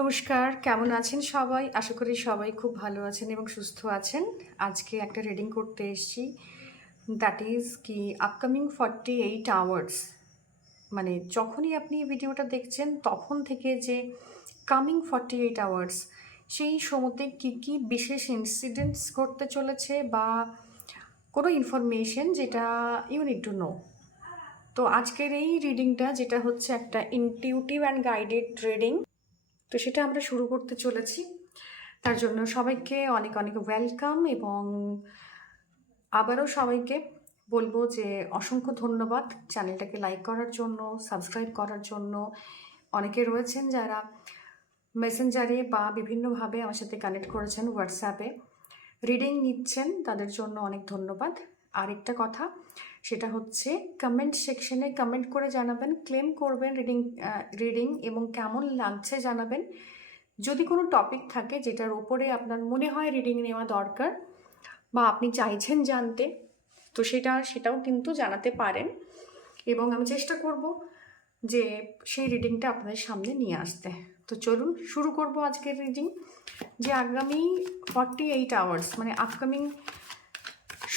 নমস্কার, কেমন আছেন সবাই? আশা করি সবাই খুব ভালো আছেন এবং সুস্থ আছেন। আজকে একটা রিডিং করতে এসেছি। দ্যাট ইজ কি আপকামিং 48 আওয়ার্স, মানে যখনই আপনি ভিডিওটা দেখছেন তখন থেকে যে কামিং 48 আওয়ার্স, সেই সময়তে কী কী বিশেষ ইনসিডেন্টস ঘটতে চলেছে বা কোনো ইনফরমেশন যেটা ইউ নিড টু নো। তো আজকের এই রিডিংটা যেটা হচ্ছে একটা ইনটিউটিভ অ্যান্ড গাইডেড রিডিং, তো সেটা আমরা শুরু করতে চলেছি। তার জন্য সবাইকে অনেক অনেক ওয়েলকাম এবং আবারও সবাইকে বলবো যে অসংখ্য ধন্যবাদ চ্যানেলটাকে লাইক করার জন্য, সাবস্ক্রাইব করার জন্য। অনেকে রয়েছেন যারা মেসেঞ্জারে বা বিভিন্নভাবে আমার সাথে কানেক্ট করেছেন, হোয়াটসঅ্যাপে রিডিং নিচ্ছেন, তাদের জন্য অনেক ধন্যবাদ। আরেকটা কথা, সেটা হচ্ছে কমেন্ট সেকশনে কমেন্ট করে জানাবেন, ক্লেম করবেন রিডিং এবং কেমন লাগছে জানাবেন। যদি কোনো টপিক থাকে যেটার ওপরে আপনার মনে হয় রিডিং নেওয়া দরকার বা আপনি চাইছেন জানতে, তো সেটাও কিন্তু জানাতে পারেন এবং আমি চেষ্টা করব যে সেই রিডিংটা আপনাদের সামনে নিয়ে আসতে। তো চলুন শুরু করব আজকের রিডিং। যে আগামী 48 আওয়ার্স মানে আপকামিং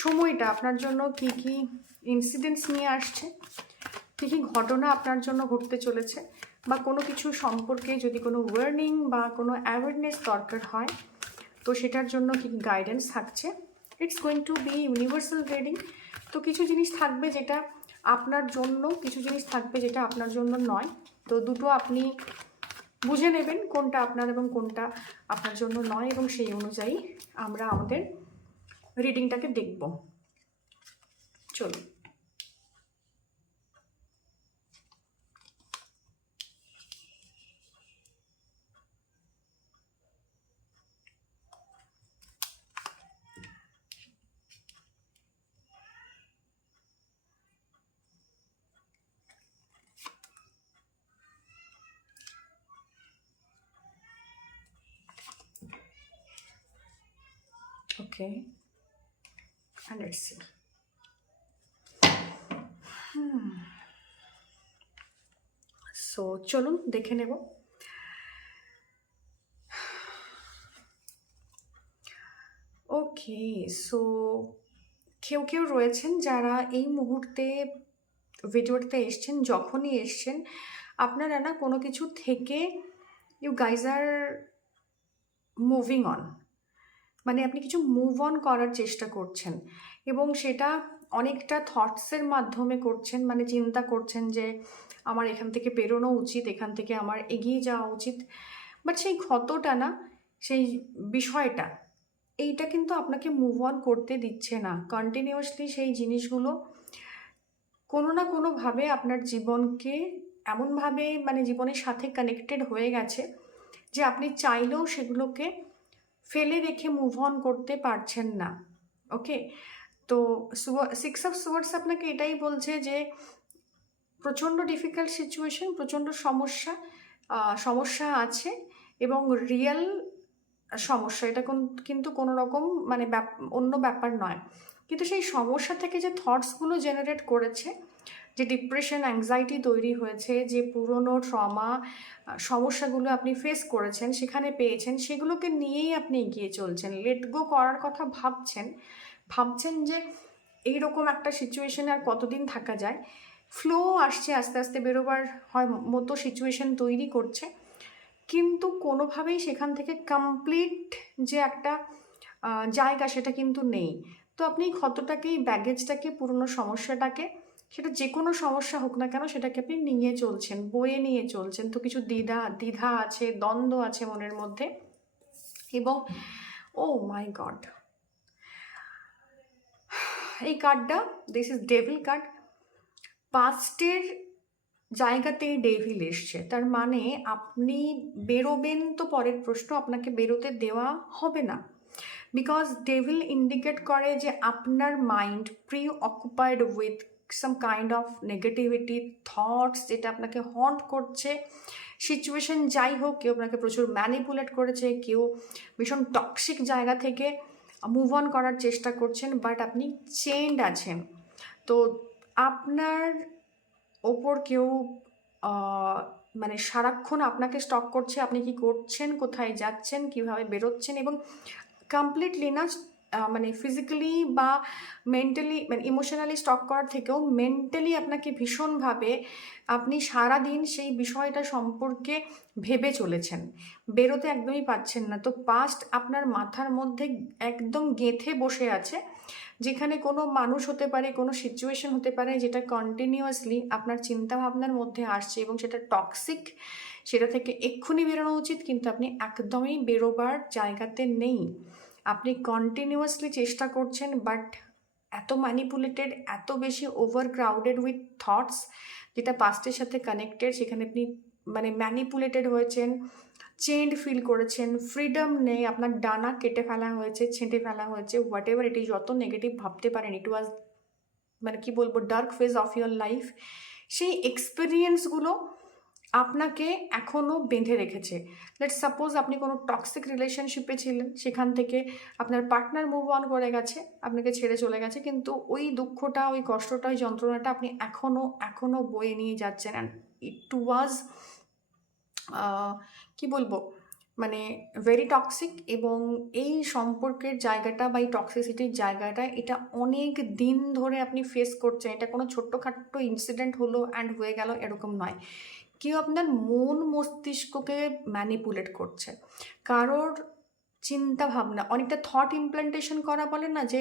সময়টা আপনার জন্য কি কি ইনসিডেন্টস নিয়ে আসছে, কী কী ঘটনা আপনার জন্য ঘটতে চলেছে, বা কোনো কিছু সম্পর্কে যদি কোনো ওয়ার্নিং বা কোনো অ্যাওয়ারনেস দরকার হয়, তো সেটার জন্য কী কী গাইডেন্স থাকছে। It's going to be universal reading. তো কিছু জিনিস থাকবে যেটা আপনার জন্য, কিছু জিনিস থাকবে যেটা আপনার জন্য নয়। তো দুটো আপনি বুঝে নেবেন কোনটা আপনার এবং কোনটা আপনার জন্য নয়, এবং সেই অনুযায়ী আমরা আমাদের রিডিংটাকে দেখব। চলুন। ওকে, and let's see. সো চলুন দেখে নেব। ওকে, সো কেউ কেউ রয়েছেন যারা এই মুহূর্তে ভিডিওতে এসছেন, যখনই এসছেন আপনারা না কোনো কিছু থেকে you guys are moving on, মানে আপনি কিছু মুভ অন করার চেষ্টা করছেন এবং সেটা অনেকটা থটসের মাধ্যমে করছেন, মানে চিন্তা করছেন যে আমার এখান থেকে বেরোনো উচিত, এখান থেকে আমার এগিয়ে যাওয়া উচিত। বাট সেই ক্ষতটা না, সেই বিষয়টা, এইটা কিন্তু আপনাকে মুভ অন করতে দিচ্ছে না। কন্টিনিউয়াসলি সেই জিনিসগুলো কোনো না কোনোভাবে আপনার জীবনকে এমনভাবে, মানে জীবনের সাথে কানেক্টেড হয়ে গেছে যে আপনি চাইলেও সেগুলোকে ফেলে রেখে মুভ অন করতে পারছেন না। ওকে, তো 6 অফ সোয়ার্ডস আপনাকে এটাই বলছে যে প্রচণ্ড ডিফিকাল্ট সিচুয়েশন, প্রচণ্ড সমস্যা আছে এবং রিয়েল সমস্যা, এটা কিন্তু কোনো রকম মানে অন্য ব্যাপার নয়। কিন্তু সেই সমস্যা থেকে যে থটসগুলো জেনারেট করেছে, যে ডিপ্রেশন, অ্যাংজাইটি তৈরি হয়েছে, যে পুরনো ট্রমা সমস্যাগুলো আপনি ফেস করেছেন, সেখানে পেয়েছেন, সেগুলোকে নিয়েই আপনি এগিয়ে চলছেন। লেট গো করার কথা ভাবছেন যে এইরকম একটা সিচুয়েশনে আর কতদিন থাকা যায়। ফ্লো আসছে, আস্তে আস্তে বেরোবার হয় মতো সিচুয়েশন তৈরি করছে, কিন্তু কোনোভাবেই সেখান থেকে কমপ্লিট যে একটা জায়গা, সেটা কিন্তু নেই। তো আপনি ক্ষতটাকেই, ব্যাগেজটাকে, পুরনো সমস্যাটাকে, সেটা যে কোনো সমস্যা হোক না কেন, সেটাকে আপনি নিয়ে চলছেন, বয়ে নিয়ে চলছেন। তো কিছু দ্বিধা আছে, দ্বন্দ্ব আছে মনের মধ্যে। এবং ও মাই গড, এই কার্ডটা, দিস ইজ ডেভিল কার্ড। পাস্টের জায়গাতেই ডেভিল এসছে, তার মানে আপনি বেরোবেন তো পরের প্রশ্ন, আপনাকে বেরোতে দেওয়া হবে না। বিকজ ডেভিল ইন্ডিকেট করে যে আপনার mind pre occupied with some kind of negativity thoughts, যেটা আপনাকে হন্ট করছে। সিচুয়েশন যাই হোক, কেউ আপনাকে প্রচুর ম্যানিপুলেট করেছে, কেউ ভীষণ টক্সিক জায়গা থেকে মুভ অন করার চেষ্টা করছেন, বাট আপনি চেইনড আছেন। তো আপনার ওপর কেউ মানে সারাক্ষণ আপনাকে স্টক করছে, আপনি কি করছেন, কোথায় যাচ্ছেন, কিভাবে বেরোচ্ছেন, এবং কমপ্লিটলি না মানে ফিজিক্যালি বা মেন্টালি মানে ইমোশনালি স্টক করার থেকেও মেন্টালি আপনাকে ভীষণভাবে আপনি সারাদিন সেই বিষয়টা সম্পর্কে ভেবে চলেছেন, বেরোতে একদমই পাচ্ছেন না। তো পাস্ট আপনার মাথার মধ্যে একদম গেঁথে বসে আছে, যেখানে কোনো মানুষ হতে পারে, কোনো সিচুয়েশন হতে পারে, যেটা কন্টিনিউয়াসলি আপনার চিন্তা ভাবনার মধ্যে আসছে এবং সেটা টক্সিক, সেটা থেকে এক্ষুনি বেরোনো উচিত, কিন্তু আপনি একদমই বেরোবার জায়গাতে নেই। আপনি কন্টিনিউয়াসলি চেষ্টা করছেন, বাট এত ম্যানিপুলেটেড, এত বেশি ওভার ক্রাউডেড উইথ থটস, যেটা পাস্টের সাথে কানেক্টেড, সেখানে আপনি মানে ম্যানিপুলেটেড হয়েছেন, চেইনড ফিল করেছেন, ফ্রিডম নেই, আপনার ডানা কেটে ফেলা হয়েছে, ছেঁটে ফেলা হয়েছে, হোয়াট এভার এটি, যত নেগেটিভ ভাবতে পারেন, ইট ওয়াজ মানে কি বলবো dark phase of your life. সেই এক্সপিরিয়েন্সগুলো আপনাকে এখনও বেঁধে রেখেছে। লেটস সাপোজ আপনি কোনো টক্সিক রিলেশনশিপে ছিলেন, সেখান থেকে আপনার পার্টনার মুভ অন করে গেছে, আপনাকে ছেড়ে চলে গেছে, কিন্তু ওই দুঃখটা, ওই কষ্টটা, ওই যন্ত্রণাটা আপনি এখনও বয়ে নিয়ে যাচ্ছেন। অ্যান্ড ইট ওয়াজ কি বলবো মানে ভেরি টক্সিক। এবং এই সম্পর্কের জায়গাটা বা এই টক্সিসিটির জায়গাটা, এটা অনেক দিন ধরে আপনি ফেস করছেন। এটা কোনো ছোট্টখাট্ট ইনসিডেন্ট হলো অ্যান্ড হয়ে গেল এরকম নয়। কেউ আপনার মন মস্তিষ্ককে ম্যানিপুলেট করছে, কারোর চিন্তা ভাবনা, অনেকটা থট ইমপ্ল্যান্টেশন করা বলে না, যে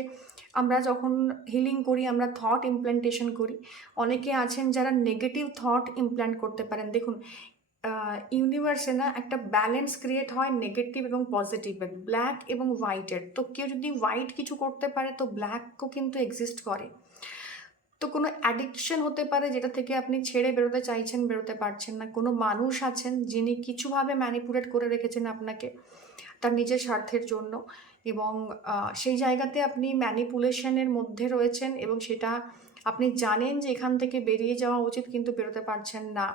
আমরা যখন হিলিং করি আমরা থট ইমপ্ল্যান্টেশন করি। অনেকে আছেন যারা নেগেটিভ থট ইমপ্ল্যান্ট করতে পারেন। দেখুন, ইউনিভার্সে না একটা ব্যালেন্স ক্রিয়েট হয় নেগেটিভ এবং পজিটিভের, ব্ল্যাক এবং হোয়াইটের। তো কেউ যদি হোয়াইট কিছু করতে পারে, তো ব্ল্যাকও কিন্তু এক্সিস্ট করে। তো কোনো অ্যাডিকশন হতে পারে যেটা থেকে আপনি ছেড়ে বেরোতে চাইছেন, বেরোতে পারছেন না। কোনো মানুষ আছেন যিনি কিছুভাবে ম্যানিপুলেট করে রেখেছেন আপনাকে তার নিজের স্বার্থের জন্য, এবং সেই জায়গাতে আপনি ম্যানিপুলেশনের মধ্যে রয়েছেন, এবং সেটা আপনি জানেন যে এখান থেকে বেরিয়ে যাওয়া উচিত, কিন্তু বেরোতে পারছেন না।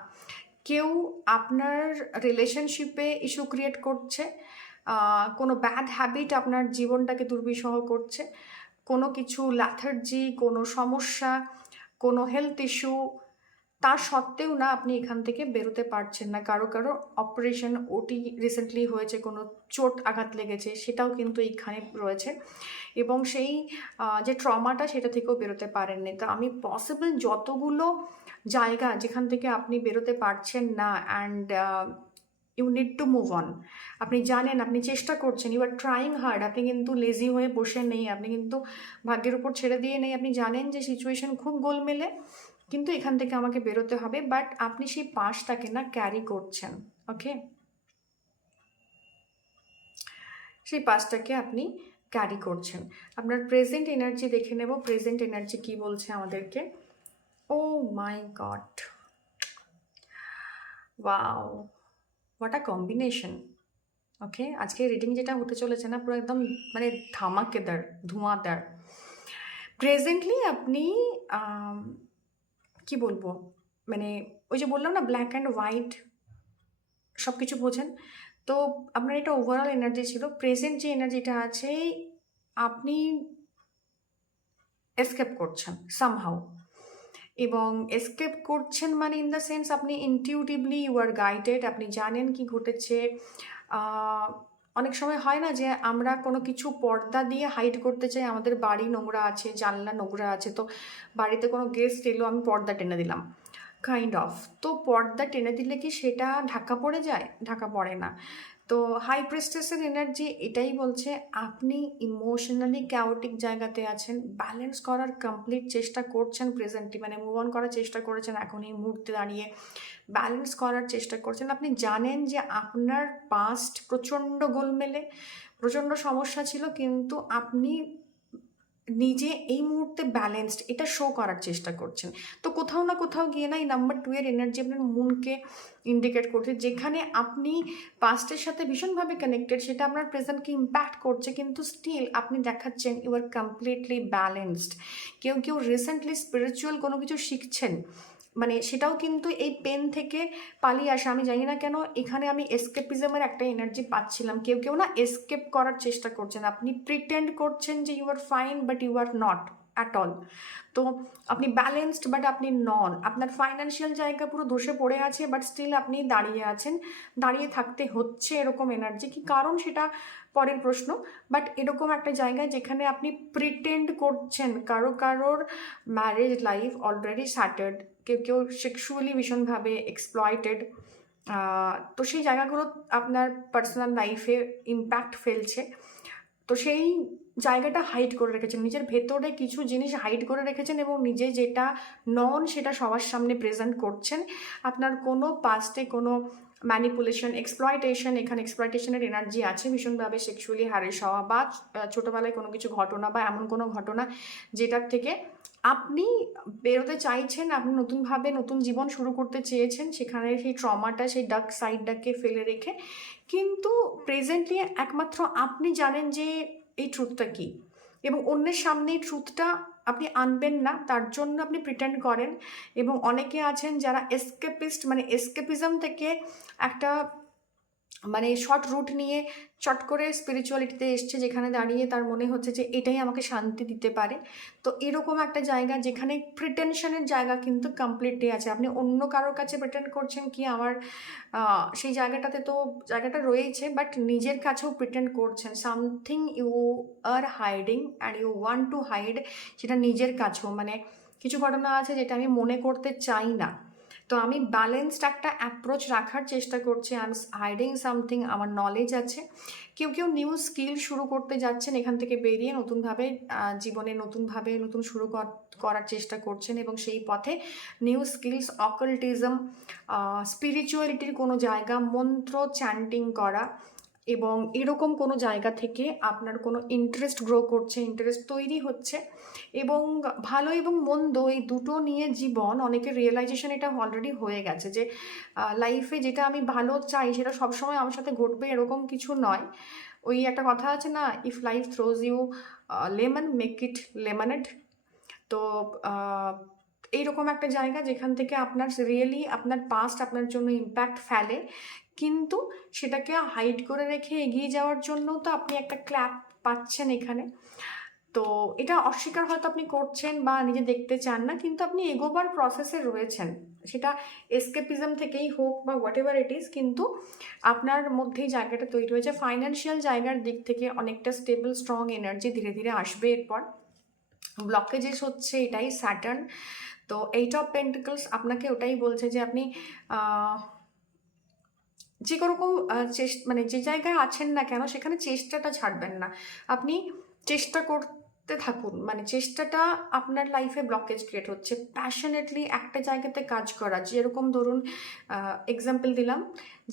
কেউ আপনার রিলেশনশিপে ইস্যু ক্রিয়েট করছে, কোনো ব্যাড হ্যাবিট আপনার জীবনটাকে দুর্বিষহ করছে, কোনো কিছু ল্যাথার্জি, কোনো সমস্যা, কোনো হেলথ ইস্যু, তা সত্ত্বেও না আপনি এখান থেকে বেরোতে পারছেন না। কারো অপারেশন, ওটি রিসেন্টলি হয়েছে, কোনো চোট আঘাত লেগেছে, সেটাও কিন্তু এইখানে রয়েছে, এবং সেই যে ট্রমাটা, সেটা থেকেও বেরোতে পারেননি। তো আমি পসিবল যতগুলো জায়গা যেখান থেকে আপনি বেরোতে পারছেন না, and you need to move on, আপনি জানেন, আপনি চেষ্টা করছেন, ইউ আর ট্রাইং হার্ড, আপনি কিন্তু লেজি হয়ে বসে নেই, আপনি কিন্তু ভাগ্যের উপর ছেড়ে দিয়ে নেই, আপনি জানেন যে সিচুয়েশন খুব গোলমেলে, কিন্তু এখান থেকে আমাকে বেরোতে হবে, বাট আপনি সেই পাশটাকে না ক্যারি করছেন। ওকে, সেই পাশটাকে আপনি ক্যারি করছেন। আপনার প্রেজেন্ট এনার্জি দেখে নেব, প্রেজেন্ট এনার্জি কি বলছে আমাদেরকে। Oh my god, wow, what a combination. Okay, আজকে রিডিং যেটা হতে চলেছে না, পুরো একদম মানে ধামাকেদার, ধোঁয়াদার। প্রেজেন্টলি আপনি কি বলবো, মানে ওই যে বললাম না, ব্ল্যাক অ্যান্ড হোয়াইট সব কিছু বোঝেন। তো আপনার এটা ওভারঅল এনার্জি ছিল। প্রেজেন্ট যে এনার্জিটা আছে, আপনি এসকেপ করছেন সামহাউ, এবং এসকেপ করছেন মানে ইন দ্য সেন্স আপনি ইনটিউটিভলি ইউ আর গাইডেড, আপনি জানেন কি ঘটেছে। অনেক সময় হয় না যে আমরা কোনো কিছু পর্দা দিয়ে হাইড করতে চাই, আমাদের বাড়ি নোংরা আছে, জানলা নোংরা আছে, তো বাড়িতে কোনো গেস্ট এলো, আমি পর্দা টেনে দিলাম, কাইন্ড অফ। তো পর্দা টেনে দিলে কি সেটা ঢাকা পড়ে যায়? ঢাকা পড়ে না। তো হাই প্রেস্টেসের এনার্জি এটাই বলছে, আপনি ইমোশনালি ক্যাওটিক জায়গাতে আছেন, ব্যালেন্স করার কমপ্লিট চেষ্টা করছেন প্রেজেন্টলি, মানে মুভ অন করার চেষ্টা করেছেন এখন এই মুহূর্তে দাঁড়িয়ে, ব্যালেন্স করার চেষ্টা করছেন। আপনি জানেন যে আপনার পাস্ট প্রচণ্ড গোলমেলে, প্রচণ্ড সমস্যা ছিল, কিন্তু আপনি নিজে এই মুহূর্তে ব্যালেন্সড, এটা শো করার চেষ্টা করছেন। তো কোথাও না কোথাও গিয়ে না এই নাম্বার 2 এর এনার্জি আপনার মুনকে ইন্ডিকেট করছে, যেখানে আপনি পাস্টের সাথে ভীষণভাবে কানেক্টেড, সেটা আপনার প্রেজেন্টকে ইম্প্যাক্ট করছে, কিন্তু স্টিল আপনি দেখাচ্ছেন ইউ আর কমপ্লিটলি ব্যালেন্সড। কেউ রিসেন্টলি স্পিরিচুয়াল কোনো কিছু শিখছেন, মানে সেটাও কিন্তু এই পেন থেকে পালিয়ে আসে। আমি জানি না কেন এখানে আমি এসকেপিজমের একটা এনার্জি পাচ্ছিলাম। কেউ না এসকেপ করার চেষ্টা করছেন, আপনি প্রিটেন্ড করছেন যে you are fine, but you are not at all. তো আপনি ব্যালেন্সড বাট আপনি নন, আপনার ফাইন্যান্সিয়াল জায়গা পুরো ধসে পড়ে আছে, বাট স্টিল আপনি দাঁড়িয়ে আছেন, দাঁড়িয়ে থাকতে হচ্ছে এরকম এনার্জি। কি কারণ সেটা পরের প্রশ্ন, বাট এরকম একটা জায়গায় যেখানে আপনি প্রিটেন্ড করছেন কারোর ম্যারেজ লাইফ অলরেডি স্যাটার্ড, কেউ কেউ সেক্সুয়ালি ভীষণভাবে এক্সপ্লয়েটেড, তো সেই জায়গাগুলো আপনার পার্সোনাল লাইফে ইম্প্যাক্ট ফেলছে। তো সেই জায়গাটা হাইড করে রেখেছেন, নিজের ভেতরে কিছু জিনিস হাইড করে রেখেছেন এবং নিজে যেটা নন সেটা সবার সামনে প্রেজেন্ট করছেন। আপনার কোনো পাস্টে কোনো ম্যানিপুলেশন, এক্সপ্লয়টেশন, এখানে এক্সপ্লয়টেশনের এনার্জি আছে ভীষণভাবে, সেক্সুয়ালি হ্যারেস হওয়া বা ছোটোবেলায় কোনো কিছু ঘটনা বা এমন কোনো ঘটনা যেটার থেকে আপনি বেরোতে চাইছেন, আপনি নতুনভাবে নতুন জীবন শুরু করতে চেয়েছেন, সেখানে সেই ট্রমাটা, সেই ডার্ক সাইডটাকে ফেলে রেখে। কিন্তু প্রেজেন্টলি একমাত্র আপনি জানেন যে এই ট্রুথটা কী, এবং অন্যের সামনে এই ট্রুথটা আপনি আনবেন না, তার জন্য আপনি প্রিটেন্ড করেন। এবং অনেকে আছেন যারা এসকেপিস্ট, মানে এসকেপিজম থেকে একটা মানে শর্ট রুট নিয়ে চট করে স্পিরিচুয়ালিটিতে এসছে, যেখানে দাঁড়িয়ে তার মনে হচ্ছে যে এটাই আমাকে শান্তি দিতে পারে। তো এরকম একটা জায়গা যেখানে প্রিটেনশনের জায়গা কিন্তু কমপ্লিটলি আছে। আপনি অন্য কারোর কাছে প্রিটেন্ড করছেন কি আমার সেই জায়গাটাতে তো জায়গাটা রয়েছে, বাট নিজের কাছেও প্রিটেন্ড করছেন something you are hiding and you want to hide, সেটা নিজের কাছেও। মানে কিছু ঘটনা আছে যেটা আমি মনে করতে চাই না, তো আমি ব্যালেন্সড একটা অ্যাপ্রোচ রাখার চেষ্টা করছি। আই এম হাইডিং সামথিং, আমার নলেজ আছে। কেউ কেউ নিউ স্কিল শুরু করতে যাচ্ছেন, এখান থেকে বেরিয়ে নতুনভাবে জীবনে নতুনভাবে নতুন শুরু করার চেষ্টা করছেন, এবং সেই পথে নিউ স্কিলস, অকাল্টিজম, স্পিরিচুয়ালিটির কোনো জায়গা, মন্ত্র চ্যান্টিং করা, এবং এরকম কোনো জায়গা থেকে আপনার কোনো ইন্টারেস্ট গ্রো করছে, ইন্টারেস্ট তৈরি হচ্ছে। এবং ভালো এবং মন্দ এই দুটো নিয়ে জীবন, অনেকের রিয়েলাইজেশন এটা অলরেডি হয়ে গেছে যে লাইফে যেটা আমি ভালো চাই সেটা সবসময় আমার সাথে ঘটবে এরকম কিছু নয়। ওই একটা কথা আছে না, if life throws you lemon make it lemonade. তো এইরকম একটা জায়গা যেখান থেকে আপনার রিয়েলি আপনার পাস্ট আপনার জন্য ইম্প্যাক্ট ফেলে, কিন্তু সেটাকে হাইড করে রেখে এগিয়ে যাওয়ার জন্য তো আপনি একটা ক্ল্যাপ পাচ্ছেন এখানে। তো এটা অস্বীকার হয়তো আপনি করছেন বা নিজে দেখতে চান না, কিন্তু আপনি এগোবার প্রসেসে রয়েছেন, সেটা এসকেপিজম থেকেই হোক বা হোয়াট এভার ইট ইজ, কিন্তু আপনার মধ্যেই জায়গাটা তৈরি হয়েছে। ফাইন্যান্সিয়াল জায়গার দিক থেকে অনেকটা স্টেবল স্ট্রং এনার্জি ধীরে ধীরে আসবে এরপর। ব্লকেজেস হচ্ছে এটাই স্যাটার্ন। তো এইট অফ পেন্টিকলস আপনাকে ওটাই বলছে যে আপনি যে কোনোরকম মানে যে জায়গায় আছেন না কেন সেখানে চেষ্টাটা ছাড়বেন না, আপনি চেষ্টা করতে থাকুন। মানে চেষ্টাটা আপনার লাইফে ব্লকেজ ক্রিয়েট হচ্ছে, প্যাশনেটলি একটা জায়গাতে কাজ করা। যেরকম ধরুন এক্সাম্পল দিলাম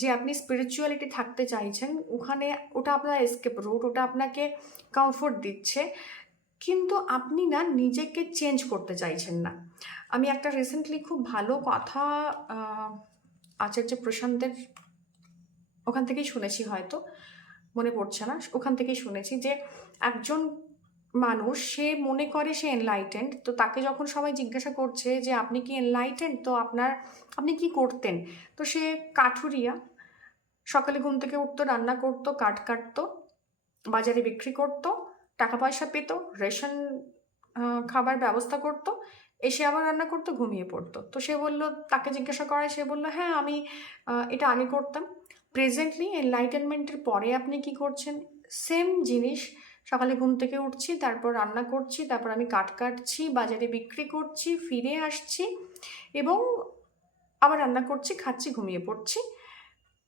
যে আপনি স্পিরিচুয়ালিটি থাকতে চাইছেন, ওখানে ওটা আপনার এসকেপ রুট, ওটা আপনাকে কমফোর্ট দিচ্ছে, কিন্তু আপনি না নিজেকে চেঞ্জ করতে চাইছেন না। আমি একটা রিসেন্টলি খুব ভালো কথা আচার্য প্রশান্তের ওখান থেকেই শুনেছি, হয়তো মনে পড়ছে না, ওখান থেকেই শুনেছি যে একজন মানুষ, সে মনে করে সে এনলাইটেন্ড, তো তাকে যখন সবাই জিজ্ঞাসা করছে যে আপনি কি এনলাইটেন্ড, তো আপনি কি করতেন, তো সে কাঠুরিয়া, সকালে ঘুম থেকে উঠতো, রান্না করতো, কাঠ কাটতো, বাজারে বিক্রি করতো, টাকা পয়সা পেত, রেশন খাবার ব্যবস্থা করতো, এসে আবার রান্না করতো, ঘুমিয়ে পড়তো। তো সে বলল, তাকে জিজ্ঞাসা করায় সে বলল হ্যাঁ আমি এটা আগে করতাম। প্রেজেন্টলি এনলাইটেনমেন্টের পরে আপনি কি করছেন? সেম জিনিস, সকালে ঘুম থেকে উঠছি, তারপর রান্না করছি, তারপর আমি কাঠ কাটছি, বাজারে বিক্রি করছি, ফিরে আসছি এবং আবার রান্না করছি, খাচ্ছি, ঘুমিয়ে পড়ছি।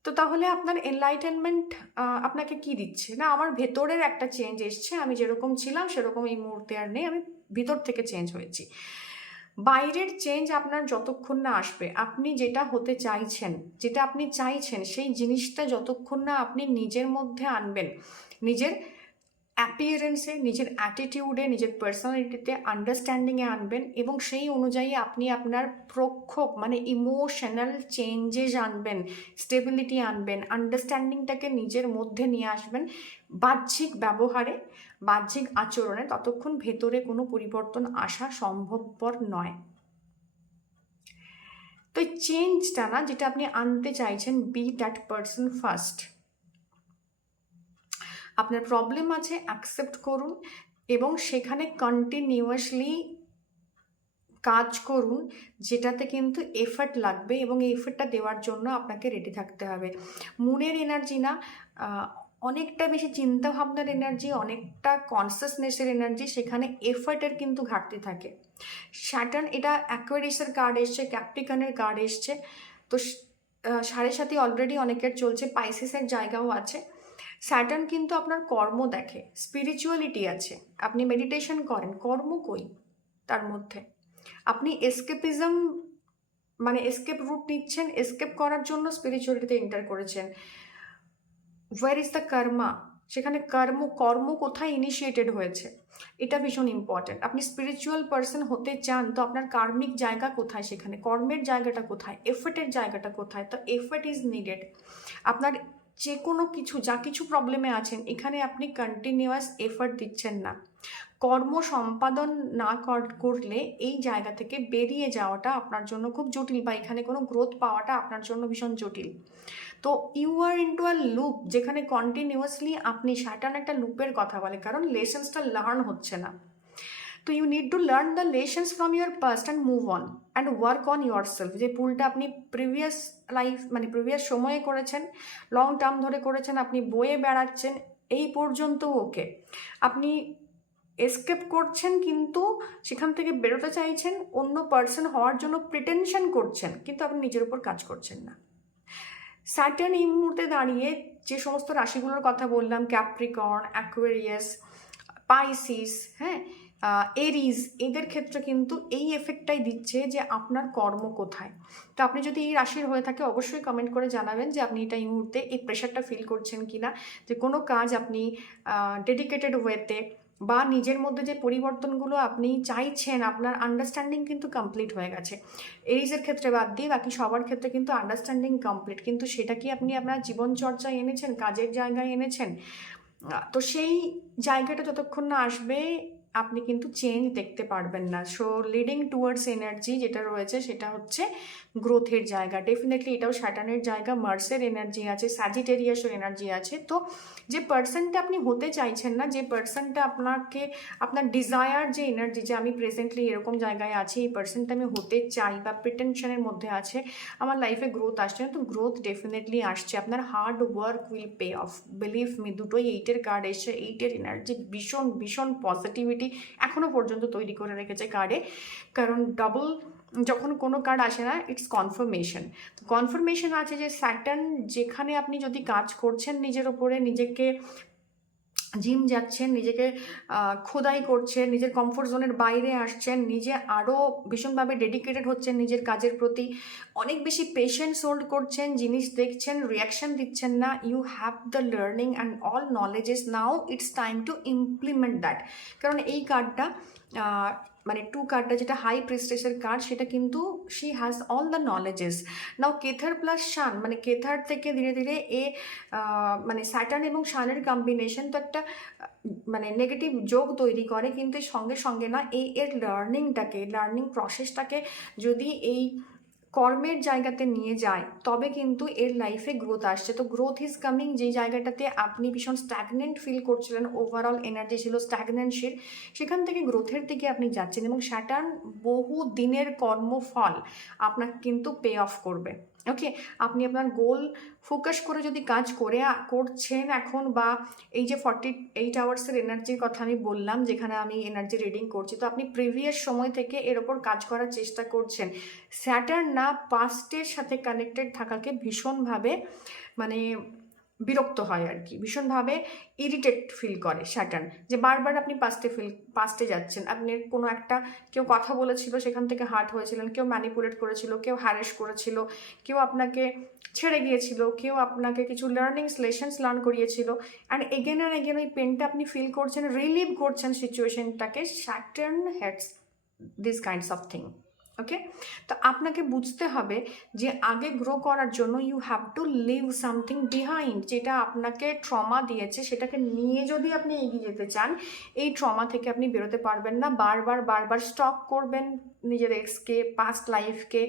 তো তাহলে আপনার এনলাইটেনমেন্ট আপনাকে কি দিচ্ছে? না আমার ভেতরের একটা চেঞ্জ এসছে, আমি যেরকম ছিলাম সেরকম এই মুহূর্তে আর নেই, আমি ভিতর থেকে চেঞ্জ হয়েছি। বাইরের চেঞ্জ আপনার যতক্ষণ না আসবে, আপনি যেটা হতে চাইছেন, যেটা আপনি চাইছেন সেই জিনিসটা যতক্ষণ না আপনি নিজের মধ্যে আনবেন, নিজের অ্যাপিয়ারেন্সে, নিজের অ্যাটিটিউডে, নিজের পার্সোনালিটিতে, আন্ডারস্ট্যান্ডিংয়ে আনবেন, এবং সেই অনুযায়ী আপনি আপনার প্রক্ষোভ মানে ইমোশনাল চেঞ্জেস আনবেন, স্টেবিলিটি আনবেন, আন্ডারস্ট্যান্ডিংটাকে নিজের মধ্যে নিয়ে আসবেন বাহ্যিক ব্যবহারে, বাহ্যিক আচরণে, ততক্ষণ ভেতরে কোনো পরিবর্তন আসা সম্ভবপর নয়। তো এই চেঞ্জটা না, যেটা আপনি আনতে চাইছেন, বি দ্যাট পারসন ফার্স্ট। আপনার প্রবলেম আছে, অ্যাকসেপ্ট করুন, এবং সেখানে কন্টিনিউয়াসলি কাজ করুন, যেটাতে কিন্তু এফর্ট লাগবে এবং এই এফর্টটা দেওয়ার জন্য আপনাকে রেডি থাকতে হবে। মুনের এনার্জি না, অনেকটা বেশি চিন্তা ভাবনার এনার্জি, অনেকটা কনসিয়াসনেসের এনার্জি, সেখানে এফর্টের কিন্তু ঘাটতি থাকে। স্যাটার্ন এটা অ্যাকোয়ারিয়াসের কার্ড এসছে, ক্যাপ্রিকনের কার্ড এসছে, তো 7.5 অলরেডি অনেকের চলছে, পাইসিসের জায়গাও আছে। স্যাটার্ন কিন্তু আপনার কর্ম দেখে, স্পিরিচুয়ালিটি আছে, আপনি মেডিটেশন করেন, কর্ম কই তার মধ্যে? আপনি এসকেপিজম মানে এসকেপ রুট নিচ্ছেন, এসকেপ করার জন্য স্পিরিচুয়ালিটিতে এন্টার করেছেন। ওয়ার ইজ দ্য কর্মা? সেখানে কর্ম কোথায় ইনিশিয়েটেড হয়েছে, এটা ভীষণ ইম্পর্ট্যান্ট। আপনি স্পিরিচুয়াল পার্সন হতে চান, তো আপনার কার্মিক জায়গা কোথায়, সেখানে কর্মের জায়গাটা কোথায়, এফর্টের জায়গাটা কোথায়? তো এফর্ট ইজ নিডেড। আপনার যে কোনো কিছু, যা কিছু প্রবলেমে আছেন, এখানে আপনি কন্টিনিউয়াস এফর্ট দিচ্ছেন না। কর্ম সম্পাদন না করলে এই জায়গা থেকে বেরিয়ে যাওয়াটা আপনার জন্য খুব জটিল, বা এখানে কোনো গ্রোথ পাওয়াটা আপনার জন্য ভীষণ জটিল। তো you are into a loop, যেখানে কন্টিনিউয়াসলি আপনি, স্যাটার্ন একটা লুপের কথা বলে, কারণ লেসেন্সটা লার্ন হচ্ছে না। তো you need to learn the lessons from your past and move on and work on your self. যে ভুলটা আপনি প্রিভিয়াস লাইফ মানে প্রিভিয়াস সময়ে করেছেন, লং টার্ম ধরে করেছেন, আপনি বয়ে বেড়াচ্ছেন এই পর্যন্ত, ওকে, আপনি এসকেপ করছেন, কিন্তু সেখান থেকে বেরোতে চাইছেন, অন্য পার্সন হওয়ার জন্য প্রিটেনশন করছেন, কিন্তু আপনি নিজের উপর কাজ করছেন না। স্যাটার্ন এই মুহূর্তে দাঁড়িয়ে যে সমস্ত রাশিগুলোর কথা বললাম, ক্যাপ্রিকর্ন, অ্যাকুয়ারিয়াস, পাইসিস, হ্যাঁ, এরিজ, এদের ক্ষেত্রে কিন্তু এই এফেক্টটাই দিচ্ছে যে আপনার কর্ম কোথায়। তো আপনি যদি এই রাশির হয়ে থাকে, অবশ্যই কমেন্ট করে জানাবেন যে আপনি এটা এই মুহূর্তে এই প্রেশারটা ফিল করছেন কিনা, যে কোনো কাজ আপনি ডেডিকেটেড ওয়েতে, বা নিজের মধ্যে যে পরিবর্তনগুলো আপনি চাইছেন, আপনার আন্ডারস্ট্যান্ডিং কিন্তু কমপ্লিট হয়ে গেছে। এরিজের ক্ষেত্রে বাদ দিয়ে বাকি সবার ক্ষেত্রে কিন্তু আন্ডারস্ট্যান্ডিং কমপ্লিট, কিন্তু সেটা কি আপনি আপনার জীবনচর্চায় এনেছেন, কাজের জায়গায় এনেছেন? তো সেই জায়গাটা যতক্ষণ না আসবে, আপনি কিন্তু চেঞ্জ দেখতে পারবেন না। সো লিডিং টুয়ার্ডস এনার্জি যেটা রয়েছে, সেটা হচ্ছে গ্রোথের জায়গা। ডেফিনেটলি এটাও স্যাটার্নের জায়গা, মার্সের এনার্জি আছে, স্যাজিটেরিয়াসের এনার্জি আছে। তো যে পার্সনটা আপনি হতে চাইছেন না, যে পার্সনটা আপনাকে, আপনার ডিজায়ার যে এনার্জি, যে আমি প্রেজেন্টলি এরকম জায়গায় আছি, এই পার্সনটা আমি হতে চাই, বা প্রিটেনশনের মধ্যে আছে, আমার লাইফে গ্রোথ আসছে না, তো গ্রোথ ডেফিনেটলি আসছে। আপনার hard work will pay off, believe me. দুটোই 8-এর কার্ড এসছে, 8-এর এনার্জি ভীষণ ভীষণ পজিটিভিটি এখনও পর্যন্ত তৈরি করে রেখেছে কার্ডে। কারণ ডাবল যখন কোনো কার্ড আসে না, ইটস কনফার্মেশন। তো কনফার্মেশন আছে যে স্যাটার্ন, যেখানে আপনি যদি কাজ করছেন নিজের ওপরে, নিজেকে জিম যাচ্ছেন, নিজেকে খোদাই করছেন, নিজের কমফোর্ট জোনের বাইরে আসছেন, নিজে আরও ভীষণভাবে ডেডিকেটেড হচ্ছেন নিজের কাজের প্রতি, অনেক বেশি পেশেন্স হোল্ড করছেন, জিনিস দেখছেন, রিয়াকশন দিচ্ছেন না, you have the learning and all knowledges, now it's time to implement that. কারণ এই কার্ডটা, মানে 2 কার্ডটা যেটা হাই প্রেস্টেজের কার্ড, সেটা কিন্তু she has all the knowledges. Now কেথার প্লাস শান, মানে কেথার থেকে ধীরে ধীরে মানে স্যাটার্ন এবং শানের কম্বিনেশন তো একটা মানে নেগেটিভ যোগ তৈরি করে, কিন্তু সঙ্গে সঙ্গে না, এর লার্নিং প্রসেসটাকে যদি এই কর্মের জায়গাতে নিয়ে যায়, তবে কিন্তু এর লাইফে গ্রোথ আসছে। তো গ্রোথ ইজ কামিং। যে জায়গাটাতে আপনি ভীষণ স্ট্যাগনেন্ট ফিল করছিলেন, ওভারঅল এনার্জি ছিল স্ট্যাগনেন্সির, সেখান থেকে গ্রোথের দিকে আপনি যাচ্ছেন, এবং স্যাটার্ন বহু দিনের কর্মফল আপনাকে কিন্তু পে অফ করবে। ওকে, আপনি আপনার গোল ফোকাস করে যদি কাজ করছেন এখন, বা এই যে 48 আওয়ার্সের এনার্জির কথা আমি বললাম, যেখানে আমি এনার্জি রিডিং করছি, তো আপনি প্রিভিয়াস সময় থেকে এর ওপর কাজ করার চেষ্টা করছেন। স্যাটার্ন না পাস্টের সাথে কানেক্টেড থাকাকে ভীষণভাবে মানে বিরক্ত হয় আর কি, ভীষণভাবে ইরিটেট ফিল করে স্যাটার্ন, যে বারবার আপনি পাস্টে যাচ্ছেন। আপনি কোনো একটা, কেউ কথা বলেছিল, সেখান থেকে হার্ট হয়েছিলেন, কেউ ম্যানিপুলেট করেছিল, কেউ হ্যারেস করেছিল, কেউ আপনাকে ছেড়ে গিয়েছিল, কেউ আপনাকে কিছু লেসেন্স লার্ন করিয়েছিল, অ্যান্ড এগেন ওই পেনটা আপনি ফিল করছেন, রিলিভ করছেন সিচুয়েশনটাকে। Saturn hates this kinds of thing. Okay, তো আপনাকে বুঝতে হবে যে আগে গ্রো করার জন্য you have to leave something behind. যেটা আপনাকে ট্রমা দিয়েছে, সেটাকে নিয়ে যদি আপনি এগিয়ে যেতে চান, এই ট্রমা থেকে আপনি বেরোতে পারবেন না। বারবার স্টক করবেন, নিজের এক্সকে, পাস্ট লাইফকে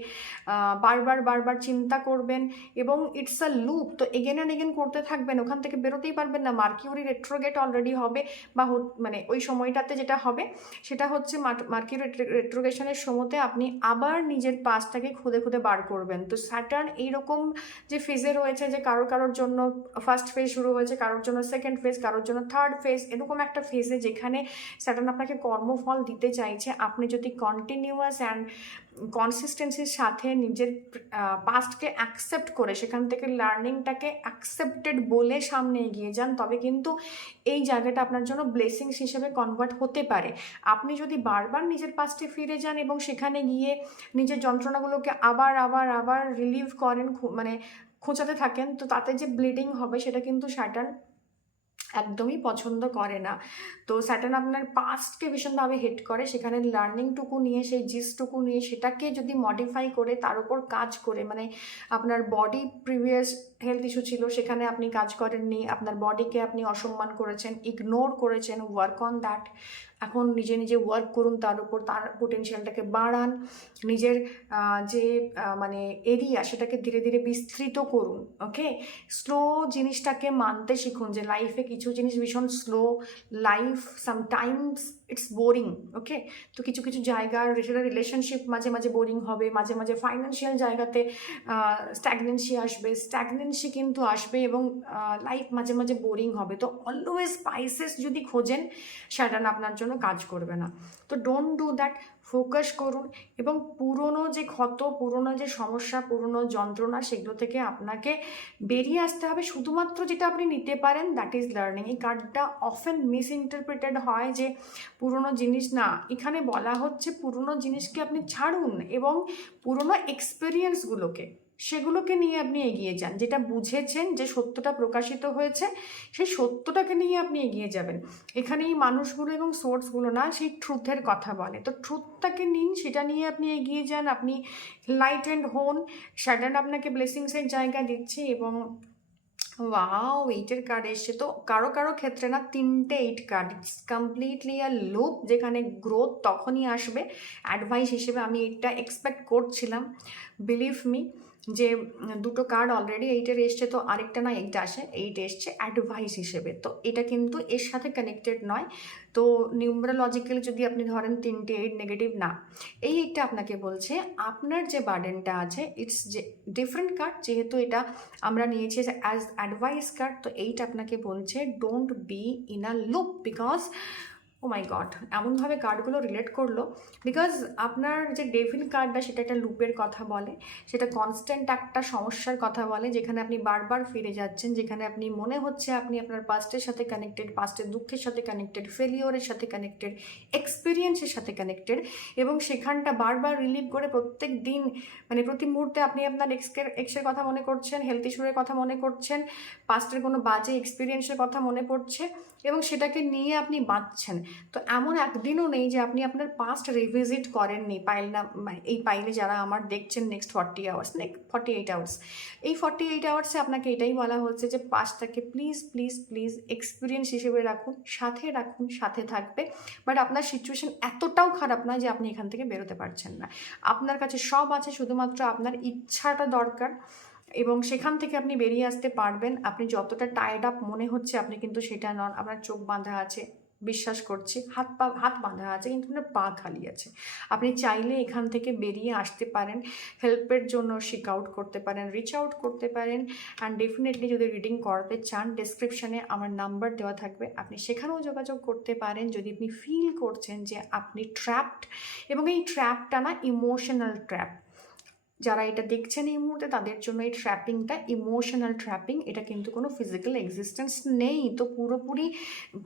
বারবার বারবার চিন্তা করবেন এবং ইটস আ লুপ। তো এগেন অ্যান্ড এগেন করতে থাকবেন, ওখান থেকে বেরোতেই পারবেন না। মার্কিউরি রেট্রোগেট অলরেডি হবে, বা মানে ওই সময়টাতে যেটা হবে সেটা হচ্ছে মার্কিউরি রেট্রোগেশনের সময়তে আপনি আবার নিজের পাস্টটাকে খুদে খুদে বার করবেন। তো স্যাটার্ন এইরকম যে ফেজে রয়েছে, যে কারোর জন্য ফার্স্ট ফেজ শুরু হয়েছে, কারোর জন্য সেকেন্ড ফেজ, কারোর জন্য থার্ড ফেজ, এরকম একটা ফেজে যেখানে স্যাটার্ন আপনাকে কর্মফল দিতে চাইছে। আপনি যদি কন্টিনিউয়াস অ্যান্ড কনসিস্টেন্সির সাথে নিজের পাস্টকে অ্যাকসেপ্ট করে সেখান থেকে লার্নিংটাকে অ্যাকসেপ্টেড বলে সামনে এগিয়ে যান, তবে কিন্তু এই জায়গাটা আপনার জন্য ব্লেসিংস হিসেবে কনভার্ট হতে পারে। আপনি যদি বারবার নিজের পাস্টে ফিরে যান এবং সেখানে গিয়ে নিজের যন্ত্রণাগুলোকে আবার আবার আবার রিলিভ করেন, মানে খোঁচাতে থাকেন, তো তাতে যে ব্লিডিং হবে সেটা কিন্তু স্যাটার্ন একদমই পছন্দ করে না। তো স্যাটার্ন আপনার পাস্টকে ভীষণভাবে হেট করে। সেখানে লার্নিংটুকু নিয়ে, সেই জিসটুকু নিয়ে সেটাকে যদি মডিফাই করে, তার উপর কাজ করে, মানে আপনার বডি প্রিভিয়াস হেলথ ইস্যু ছিল, সেখানে আপনি কাজ করেননি, আপনার বডিকে আপনি অসম্মান করেছেন, ইগনোর করেছেন, ওয়ার্ক অন দ্যাট। এখন নিজে নিজে ওয়ার্ক করুন, তার উপর তার পোটেনশিয়ালটাকে বাড়ান, নিজের যে মানে এরিয়া সেটাকে ধীরে ধীরে বিস্তৃত করুন। ওকে, স্লো জিনিসটাকে মানতে শিখুন যে লাইফে কিছু জিনিস ভীষণ slow, life sometimes it's boring. Okay, তো কিছু কিছু জায়গার সেটা রিলেশনশিপ মাঝে মাঝে বোরিং হবে, মাঝে মাঝে ফাইন্যান্সিয়াল জায়গাতে স্ট্যাগনেন্সি কিন্তু আসবে, এবং লাইফ মাঝে মাঝে বোরিং হবে। তো অলওয়েজ স্পাইসেস যদি খোঁজেন, স্যাটার্ন আপনার জন্য কাজ করবে না। তো ডোন্ট ডু দ্যাট। ফোকাস করুন এবং পুরনো যে ক্ষত, পুরনো যে সমস্যা, পুরনো যন্ত্রণা, সেগুলো থেকে আপনাকে বেরিয়ে আসতে হবে। শুধুমাত্র যেটা আপনি নিতে পারেন দ্যাট ইজ লার্নিং। এই কার্ডটা অফেন মিস ইন্টারপ্রিটেড হয় যে পুরনো জিনিস না, এখানে বলা হচ্ছে পুরনো জিনিসকে আপনি ছাড়ুন এবং পুরনো এক্সপিরিয়েন্সগুলোকে, সেগুলোকে নিয়ে আপনি এগিয়ে যান। যেটা বুঝেছেন, যে সত্যটা প্রকাশিত হয়েছে, সেই সত্যটাকে নিয়ে আপনি এগিয়ে যাবেন। এখানে এই মানুষগুলো এবং সোর্সগুলো না, সেই ট্রুথের কথা বলে। তো ট্রুথটাকে নিন, সেটা নিয়ে আপনি এগিয়ে যান, আপনি লাইট অ্যান্ড হোন। স্যাটার্ন আপনাকে ব্লেসিংসের জায়গা দিচ্ছে। এবং ওয়াও, 8-এর কার্ড এসছে। তো কারো কারো ক্ষেত্রে না 3টে 8 card, it's completely a loop, যেখানে গ্রোথ তখনই আসবে। অ্যাডভাইস হিসেবে আমি এটা এক্সপেক্ট করছিলাম, বিলিভ মি, যে দুটো কার্ড অলরেডি 8-এর এসছে, তো আরেকটা না 8 আসে, 8 এসছে অ্যাডভাইস হিসেবে। তো এটা কিন্তু এর সাথে কানেক্টেড নয়। তো নিউমারোলজিক্যালি যদি আপনি ধরেন 3টে 8 নেগেটিভ না, এই 8টা আপনাকে বলছে আপনার যে বার্ডেনটা আছে, ইটস যে ডিফারেন্ট কার্ড, যেহেতু এটা আমরা নিয়েছি অ্যাজ অ্যাডভাইস কার্ড। তো এইটা আপনাকে বলছে don't be in a loop, because oh my god, এমনভাবে কার্ডগুলো রিলেট করলো। বিকজ আপনার যে ডেভিল কার্ডটা, সেটা একটা লুপের কথা বলে, সেটা কনস্ট্যান্ট একটা সমস্যার কথা বলে, যেখানে আপনি বারবার ফিরে যাচ্ছেন, যেখানে আপনি মনে হচ্ছে আপনি আপনার পাস্টের সাথে কানেক্টেড, পাস্টের দুঃখের সাথে কানেক্টেড, ফেলিওরের সাথে কানেক্টেড, এক্সপিরিয়েন্সের সাথে কানেক্টেড, এবং সেখানটা বারবার রিলিভ করে প্রত্যেক দিন, মানে প্রতি মুহূর্তে আপনি আপনার এক্সের কথা মনে করছেন, হেলথ ইস্যুরের কথা মনে করছেন, পাস্টের কোনো বাজে এক্সপিরিয়েন্সের কথা মনে পড়ছে, এবং সেটাকে নিয়ে আপনি বাঁচছেন। তো এমন একদিনও নেই যে আপনি আপনার পাস্ট রিভিজিট করেননি। এই পাইলে যারা আমার দেখছেন নেক্সট 48 আওয়ার্স, এই 48 আওয়ার্সে আপনাকে এটাই বলা হচ্ছে যে পাস্টটাকে প্লিজ প্লিজ প্লিজ এক্সপিরিয়েন্স হিসেবে রাখুন, সাথে থাকবে। বাট আপনার সিচুয়েশন এতটাও খারাপ নয় যে আপনি এখান থেকে বেরোতে পারছেন না। আপনার কাছে সব আছে, শুধুমাত্র আপনার ইচ্ছাটা দরকার, এবং সেখান থেকে আপনি বেরিয়ে আসতে পারবেন। আপনি যতটা টায়ার্ড আপ মনে হচ্ছে, আপনি কিন্তু সেটা নন। আপনার চোখ বাঁধা আছে, বিশ্বাস করছি, হাত বাঁধা আছে, কিন্তু আপনার পা খালি আছে। আপনি চাইলে এখান থেকে বেরিয়ে আসতে পারেন, হেল্পের জন্য সিক আউট করতে পারেন, রিচ আউট করতে পারেন। অ্যান্ড ডেফিনেটলি যদি রিডিং করাতে চান, ডেসক্রিপশানে আমার নাম্বার দেওয়া থাকবে, আপনি সেখানেও যোগাযোগ করতে পারেন যদি আপনি ফিল করছেন যে আপনি ট্র্যাপড। এবং এই ট্র্যাপটা না ইমোশনাল ট্র্যাপ। যারা এটা দেখছেন এই মুহূর্তে, তাদের জন্য এই ট্র্যাপিংটা ইমোশনাল ট্র্যাপিং, এটা কিন্তু কোনো ফিজিক্যাল এক্সিস্টেন্স নেই। তো পুরোপুরি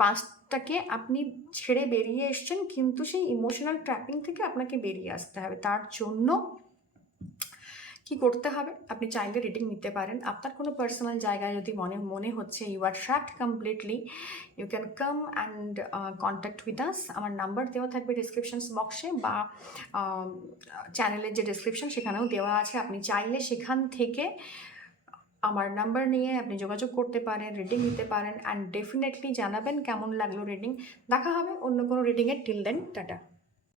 পাস্টটাকে আপনি ছেড়ে বেরিয়ে এসছেন, কিন্তু সেই ইমোশনাল ট্র্যাপিং থেকে আপনাকে বেরিয়ে আসতে হবে। তার জন্য কি করতে হবে, আপনি চাইলে রিডিং নিতে পারেন। আপনার কোনো পার্সোনাল জায়গায় যদি মনে হচ্ছে you are trapped completely, you can come and contact with us. আমার নাম্বার দেওয়া থাকবে ডিসক্রিপশন বক্সে, বা চ্যানেলের যে ডিসক্রিপশন সেখানেও দেওয়া আছে। আপনি চাইলে সেখান থেকে আমার নাম্বার নিয়ে আপনি যোগাযোগ করতে পারেন, রিডিং নিতে পারেন। অ্যান্ড ডেফিনেটলি জানাবেন কেমন লাগলো রিডিং। দেখা হবে অন্য কোনো রিডিংয়ের। Till then, tata.